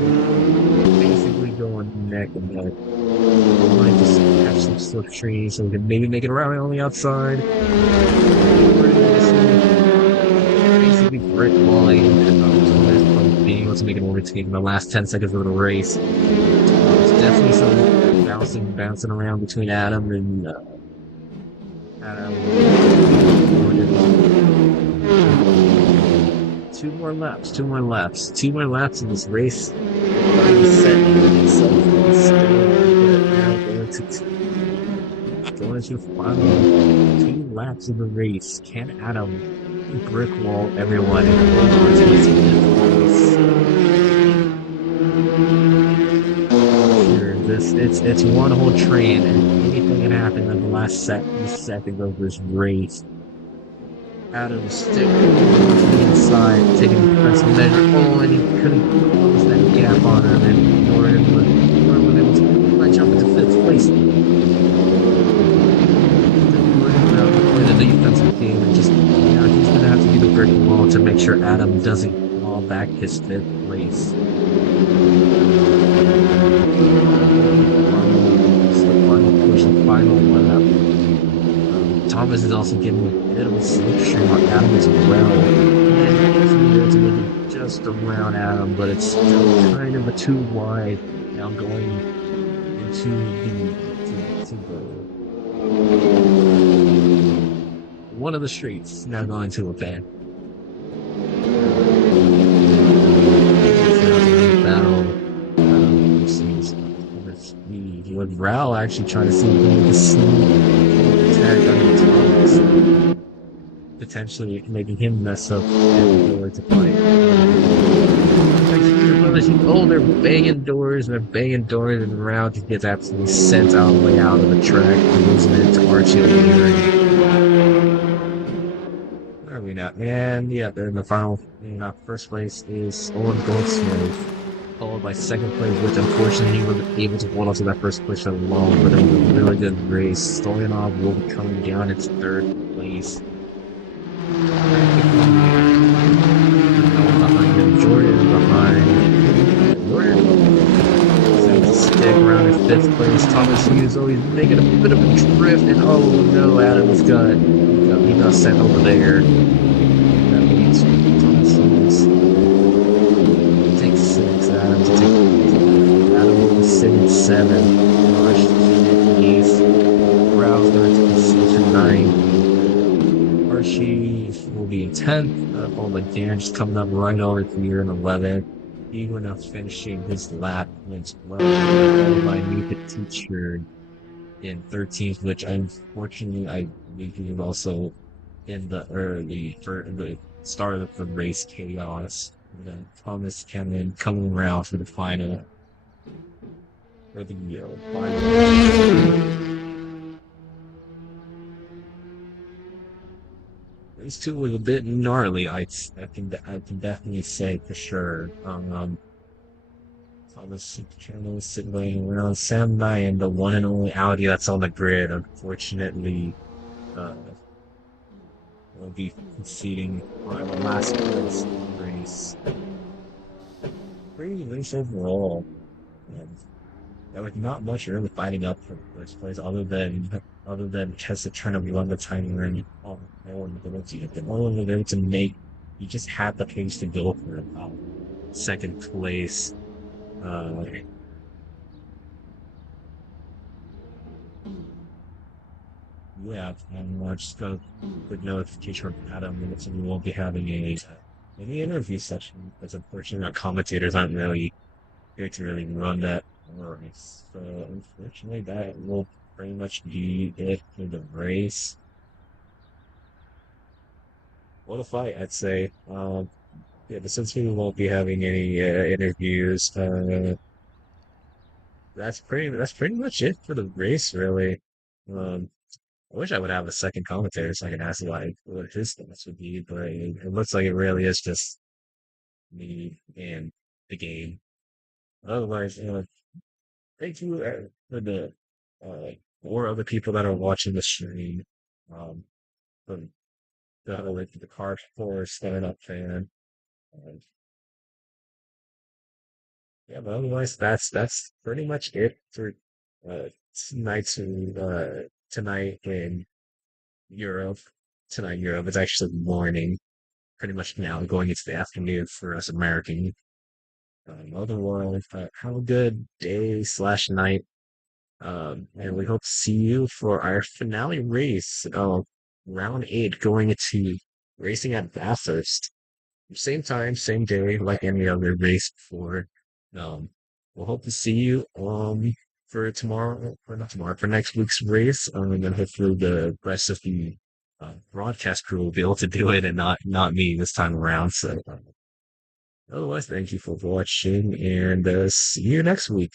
basically going neck and neck. Might just catch some slipstream so we can maybe make it around on the outside. Basically brick walling and being able to make an overtake in the last 10 seconds of the race. There's definitely some bouncing around between Adam and Two more laps in this race. Going to final 2 laps of the race. Can Adam brick wall everyone and hold on to his 5th place? It's one whole train, and anything can happen in the last second of this race. Adam stick inside, taking the defensive measure. Oh, and he couldn't close that gap on him, and Jordan was able to jump into 5th place. The defensive game, and just he's gonna have to do the brick wall to make sure Adam doesn't fall back his 5th place. Final lap. Thomas is also getting a bit of a slipstream on Adam as well. And he's just around Adam, but it's still kind of a too wide. Now going into one of the streets. Now going to a van. With Rao actually trying to see if he can sneak attack on Thomas, potentially making him mess up and to fight. Oh, they're banging doors, and Rao just gets absolutely sent all the way out of the track, losing it to Archie. Where are we now? and yeah, then the final first place is Owen Goldsmith, followed by second place, which unfortunately he wasn't able to hold on to that first place for long, but it was a really good race. Stoyanov will be coming down into third place. Practically no one behind him. Jordan behind. Jordan seems to stick around in fifth place. Thomas Hughes always making a bit of a drift, and oh no, he got sent over there. And that means Thomas Hughes will take six, Adams will take Adam will be sitting seven. Rush eighth. Browser to position ninth. Archie will be in 10th, followed by Dan just coming up right over here in 11th. Ewan now finishing his lap in 12th, followed by Mika Teacher in 13th, which unfortunately I believe he was also in the early, for the start of the race chaos. And then Thomas Cameron coming around for the final, for the final. These two was a bit gnarly. I can definitely say for sure. Thomas Cameron was sitting around Sam Ryan, the one and only Audi that's on the grid. Unfortunately, uh, will be conceding on the last place in the race. Pretty race overall. And there was not much really fighting up for the first place, other than Tessa trying to run the timing ring on ability. The only ability to make you just had the pace to go for second place. Uh, yeah, and I just got a quick notification from Adam that we won't be having any interview session because unfortunately our commentators aren't really here to really run that race. So unfortunately that will pretty much be it for the race. What a fight, I'd say. Yeah, but since we won't be having any interviews, that's pretty much it for the race, really. Um, I wish I would have a second commentator so I can ask like what his thoughts would be, but it looks like it really is just me and the game. Otherwise, thank you for the four other people that are watching the stream. Um, from the card for stand up fan. Um, yeah, but otherwise, that's pretty much it for uh, tonight in Europe. Tonight in Europe. It's actually morning, pretty much now, going into the afternoon for us American. Otherwise, have a good day slash night. And we hope to see you for our finale race of round 8 going into racing at Bathurst. Same time, same day, like any other race before. Um, we'll hope to see you for tomorrow, or not tomorrow, for next week's race. And then hopefully the rest of the broadcast crew will be able to do it and not me this time around. So otherwise, thank you for watching and see you next week.